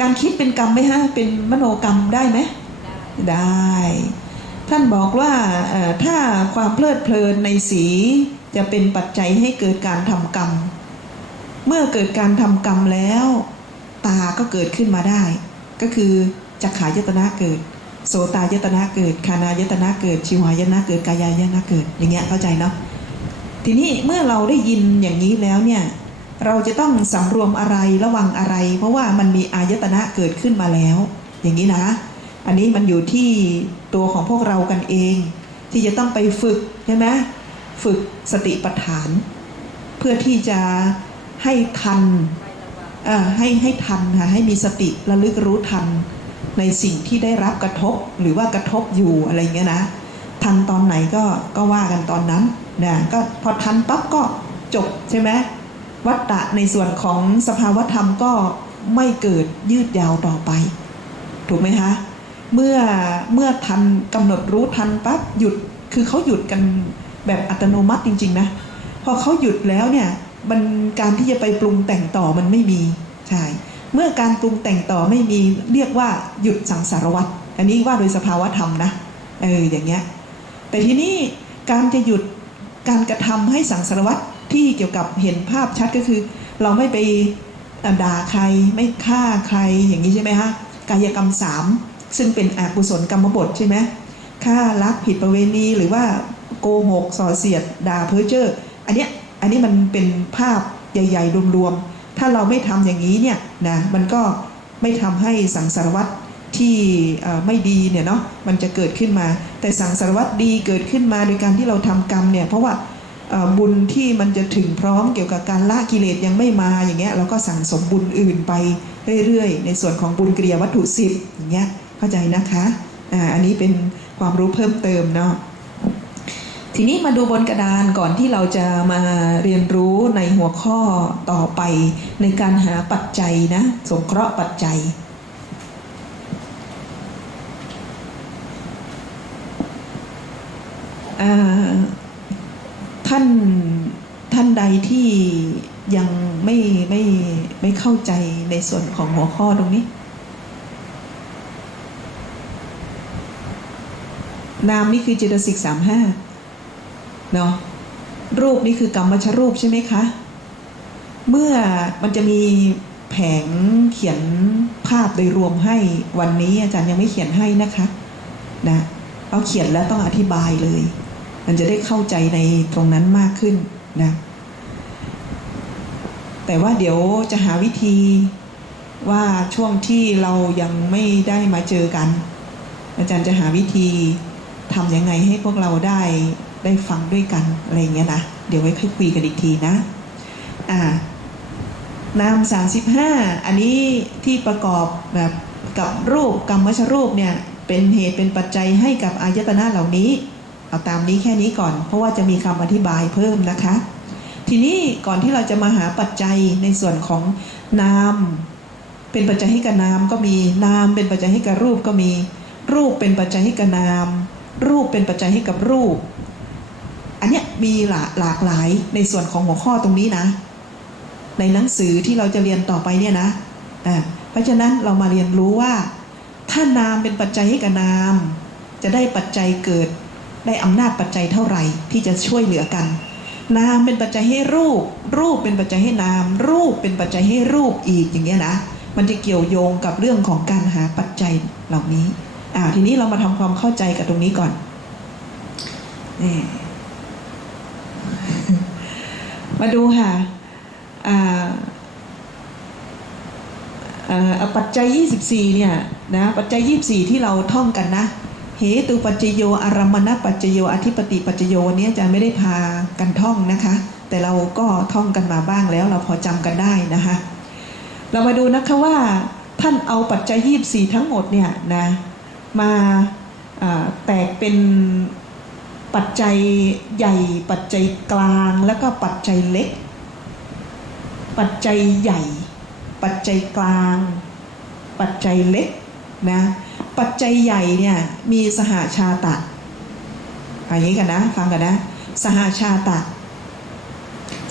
การคิดเป็นกรรมไหมฮะเป็นมโนกรรมได้ไหมได้ ท่านบอกว่าถ้าความเพลิดเพลินในสีจะเป็นปัจจัยให้เกิดการทำกรรม เมื่อเกิดการทำกรรมแล้ว ตาก็เกิดขึ้นมาได้ ก็คือจักขายตนะเกิด โสตายตนะเกิดคานายตนะเกิด ชิวายตนะเกิดกายายตนะเกิดอย่างเงี้ยเข้าใจเนาะทีนี้เมื่อเราได้ยินอย่างนี้แล้วเนี่ย เราจะต้องสำรวมอะไรระวังอะไร เพราะว่ามันมีอายตนะเกิดขึ้นมาแล้ว อย่างนี้นะ อันนี้มันอยู่ที่ตัวของพวกเรากันเอง ที่จะต้องไปฝึกใช่ไหมฝึกสติปัฏฐาน เพื่อที่จะให้ทันให้ให้ทันค่ะให้มีสติระลึกรู้ทันในสิ่งที่ได้รับกระทบหรือว่ากระทบอยู่อะไรเงี้ยนะทันตอนไหนก็ก็ว่ากันตอนนั้นนะก็พอทันปั๊บก็จบใช่ไหม วัตตะในส่วนของสภาวธรรมก็ไม่เกิดยืดยาวต่อไป ถูกไหมคะเมื่อเมื่อทันกำหนดรู้ทันปั๊บหยุดคือเขาหยุดกันแบบอัตโนมัติจริง ๆ นะ พอเขาหยุดแล้วเนี่ยมันการที่จะไปปรุงแต่งต่อมันไม่มีใช่เมื่อการปรุงแต่งต่อไม่มีเรียกว่าหยุดสังสารวัตรอันนี้ว่าโดยสภาวธรรมนะเอออย่างเงี้ยแต่ทีนี้การจะหยุดการกระทำให้สังสารวัตร ที่เกี่ยวกับเห็นภาพชัดก็คือ เราไม่ไปด่าใครไม่ฆ่าใครอย่างนี้ใช่ไหมฮะกายกรรมสามซึ่งเป็นอกุศลกรรมบทใช่ไหมฆ่าลักผิดประเวณีหรือว่าโกหกส่อเสียด ด่าเพ้อเจ้ออันเนี้ยอันนี้มันเป็นภาพใหญ่ ๆ รวมๆ ถ้าเราไม่ทำอย่างนี้เนี่ยนะมันก็ไม่ทำให้สังสารวัตรที่ไม่ดีเนี่ยเนาะมันจะเกิดขึ้นมา แต่สังสารวัตรดีเกิดขึ้นมาโดยการที่เราทำกรรมเนี่ยเพราะว่า บุญที่มันจะถึงพร้อมเกี่ยวกับการละกิเลสยังไม่มาอย่างเงี้ยเราก็สั่งสมบุญอื่นไปเรื่อยๆ ในส่วนของบุญกิริยาวัตถุสิบอย่างเงี้ยเข้าใจนะคะอ่าอันนี้เป็นความรู้เพิ่มเติมเนาะทีนี้มาดูบนกระดานก่อนที่เราจะมาเรียนรู้ในหัวข้อต่อไปในการหาปัจจัยนะสงเคราะห์ปัจจัยอ่า ท่านท่านใดที่ยังไม่ไม่ไม่เข้าใจในส่วนของหัวข้อตรงนี้ นามนี่คือเจตสิกสามห้าเนาะรูปนี่คือกรรมชรูปใช่ไหมคะ เมื่อมันจะมีแผงเขียนภาพโดยรวมให้วันนี้อาจารย์ยังไม่เขียนให้นะคะนะเอาเขียนแล้วต้องอธิบายเลย มันจะได้เข้าใจในตรงนั้นมากขึ้นนะแต่ว่าเดี๋ยวจะหาวิธีว่าช่วงที่เรายังไม่ได้มาเจอกัน อาจารย์จะหาวิธีทำยังไงให้พวกเราได้ได้ฟังด้วยกันอะไรเงี้ยนะเดี๋ยวไว้ค่อยคุยกันอีกทีนะอ่านาม35อันนี้ที่ประกอบแบบกับรูปกรรมวชรูปเนี่ยเป็นเหตุเป็นปัจจัยให้กับอายตนะเหล่านี้ เอาตามนี้แค่นี้ก่อน เพราะว่าจะมีคำอธิบายเพิ่มนะคะ ทีนี้ก่อนที่เราจะมาหาปัจจัยในส่วนของนาม เป็นปัจจัยให้กับนามก็มีนาม เป็นปัจจัยให้กับรูปก็มี รูปเป็นปัจจัยให้กับนาม รูปเป็นปัจจัยให้กับรูป อันเนี้ยมีหลาหลากหลายในส่วนของหัวข้อตรงนี้นะ ในหนังสือที่เราจะเรียนต่อไปเนี่ยนะอ่าเพราะฉะนั้นเรามาเรียนรู้ว่า ถ้านามเป็นปัจจัยให้กับนาม จะได้ปัจจัยเกิด ได้อำนาจปัจจัยเท่าไหร่ที่จะช่วยเหลือกัน นามเป็นปัจจัยให้รูป รูปเป็นปัจจัยให้นาม รูปเป็นปัจจัยให้รูปอีกอย่างเงี้ยนะ มันจะเกี่ยวโยงกับเรื่องของการหาปัจจัยเหล่านี้อ่าทีนี้เรามาทำความเข้าใจกับตรงนี้ก่อนนี่มาดูค่ะอ่าอ่าปัจจัย 24 เนี่ยนะ ปัจจัย 24 ที่เราท่องกันนะ เหตุปัจจโยอารมณปัจจโยอธิปติปัจจโยวันนี้อาจารย์ไม่ได้พากันท่องนะคะ แต่เราก็ท่องกันมาบ้างแล้วเราพอจำกันได้นะคะ เรามาดูนะคะว่าท่านเอาปัจจัย24ทั้งหมดเนี่ยนะมาอ่าแตกเป็นปัจจัยใหญ่ ปัจจัยกลางแล้วก็ปัจจัยเล็ก ปัจจัยใหญ่ ปัจจัยกลาง ปัจจัยเล็กนะ ปัจจัยใหญ่เนี่ยมีสหาชาตะอย่างนี้กันนะฟังกันนะ สหาชาตะ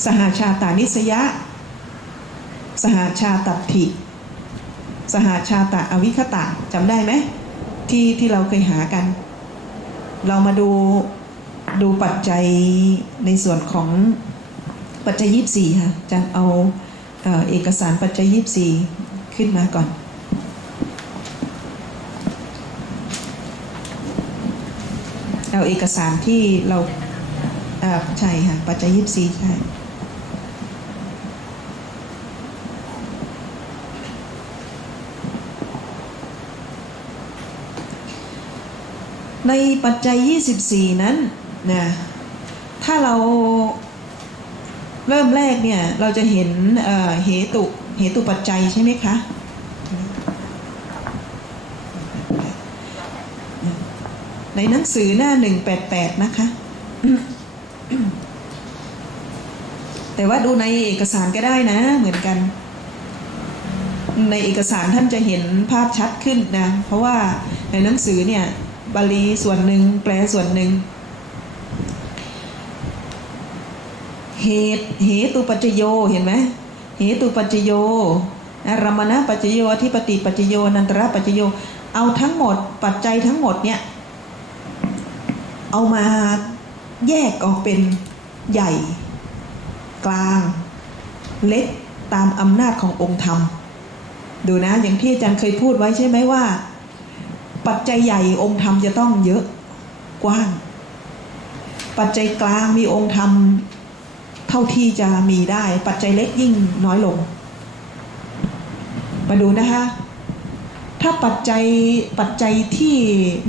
สหาชาตานิสยะ สหาชาตัตถิ สหชาตะอวิคตะจำได้ไหมที่ที่เราเคยหากัน เรามาดูดูปัจจัยในส่วนของปัจจัยยี่สี่ค่ะจะเอาเอกสารปัจจัยยี่สี่ขึ้นมาก่อน เอาเอกสารที่เราเใช่ค่ะ ปัจจัยยี่สี่ใช่ในปัจจัย 24 นั้นนะถ้าเราเริ่มแรกเนี่ย เราจะเห็นเเหตุเหตุปัจจัยใช่ไหมคะ ในหนังสือหน้า188นะคะ แต่ว่าดูในเอกสารก็ได้นะ เหมือนกัน ในเอกสารท่านจะเห็นภาพชัดขึ้นนะ เพราะว่าในหนังสือเนี่ยบาลีส่วนหนึ่งแปลส่วนหนึ่งเหตุเหตุปัจจโยเห็นไหมเหตุปัจจโยรมณปัจจโยอธิปติปัจจโยนันตระปัจจโยเอาทั้งหมดปัจจัยทั้งหมดเนี่ย เอามาแยกออกเป็นใหญ่ กลาง เล็กตามอำนาจขององค์ธรรม ดูนะอย่างที่อาจารย์เคยพูดไว้ใช่ไหมว่า ปัจจัยใหญ่องค์ธรรมจะต้องเยอะกว้าง ปัจจัยกลางมีองค์ธรรมเท่าที่จะมีได้ ปัจจัยเล็กยิ่งน้อยลง มาดูนะคะถ้าปัจจัยปัจจัยที่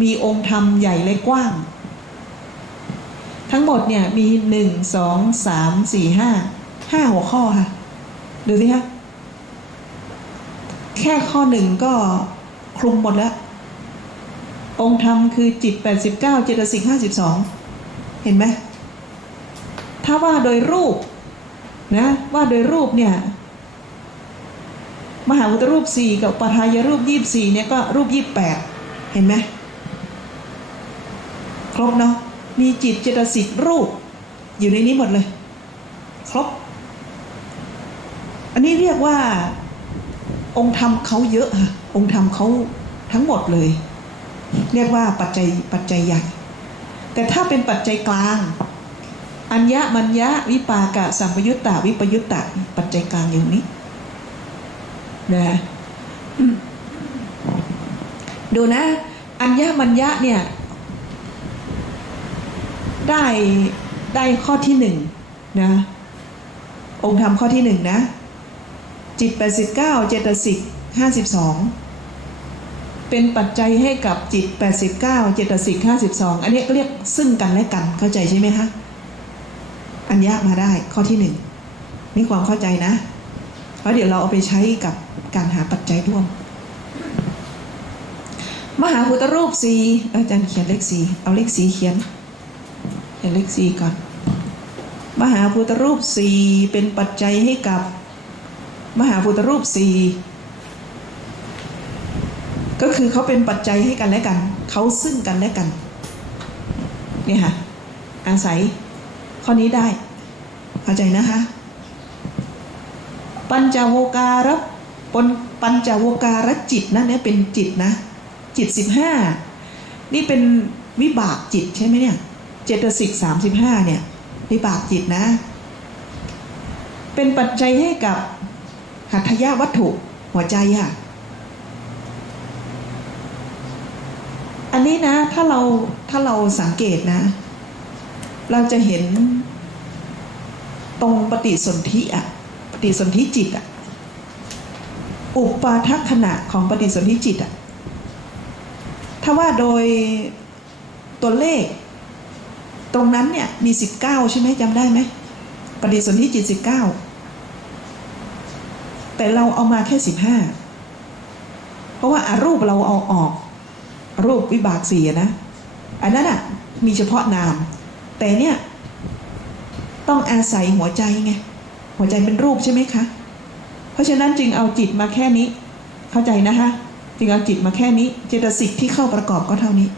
มีองค์ธรรมใหญ่เล็กกว้าง ทั้งหมดเนี่ยมีหนึ่งสองสามสี่ห้าห้าหัวข้อค่ะ ดูสิคะแค่ข้อหนึ่งก็คลุมหมดแล้ว องค์ธรรมคือจิต 89 เจตสิก52 เห็นไหมถ้าว่าโดยรูปนะว่าโดยรูปเนี่ย มหาวุตรูป 4 กับปทายรูป 24 เนี่ยก็รูป 28 เห็นไหมครบเนาะ มีจิตเจตสิกรูป อยู่ในนี้หมดเลย ครบ อันนี้เรียกว่า องค์ธรรมเขาเยอะค่ะองค์ธรรมเขาทั้งหมดเลย เรียกว่าปัจจัยปัจจัยใหญ่ แต่ถ้าเป็นปัจจัยกลาง อัญญมัญญะวิปากะสัมปยุตตาวิปยุตตะปัจจัยกลางอย่างนี้นะดูนะ อัญญมัญญะเนี่ย ได้ได้ข้อที่หนึ่งนะองค์ธรรมข้อที่หนึ่งนะจิต 89 เจตสิก52 เป็นปัจจัยให้กับจิต 89 เจตสิก52 อันนี้เรียกซึ่งกันและกันเข้าใจใช่ไหมคะอัญญะมาได้ข้อที่หนึ่งนี่ความเข้าใจนะเพราะเดี๋ยวเราเอาไปใช้กับการหาปัจจัยร่วม มหาพุทธรูปสีอาจารย์เขียนเลขสีเอาเลขสีเขียน เขียนเลขสี่ก่อน มหาพุทธรูปสี่เป็นปัจจัยให้กับ มหาพุทธรูปสี่ก็คือเขาเป็นปัจจัยให้กันและกัน เขาซึ่งกันและกัน เนี่ยค่ะ อาศัย ข้อนี้ได้ เข้าใจนะคะ ปัญจโวการะปนปัญจโวการะจิตนะเนี่ยเป็นจิตนะ จิตสิบห้านี่เป็นวิบากจิตใช่ไหมเนี่ย เจตสิกสามสิบห้าเนี่ยวิบากจิตนะ เป็นปัจจัยให้กับหัตถยาวัตถุหัวใจค่ะอันนี้นะถ้าเราถ้าเราสังเกตนะ เราจะเห็นตรงปฏิสนธิอะปฏิสนธิจิตอะอุปาทัขณะของปฏิสนธิจิตอะถ้าว่าโดยตัวเลข ตรงนั้นเนี่ยมี19ใช่ไหมจำได้ไหมปฏิสนธิจิต19แต่เราเอามาแค่สิบห้าเพราะว่าอารูปเราเอาออก รูปวิบากสี่นะ อันนั้นอะมีเฉพาะนาม แต่เนี่ย ต้องอาศัยหัวใจไง หัวใจเป็นรูปใช่ไหมคะ เพราะฉะนั้นจึงเอาจิตมาแค่นี้ เข้าใจนะคะจึงเอาจิตมาแค่นี้ เจตสิกที่เข้าประกอบก็เท่านี้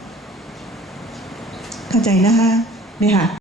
เข้าใจนะคะ เนี่ยค่ะ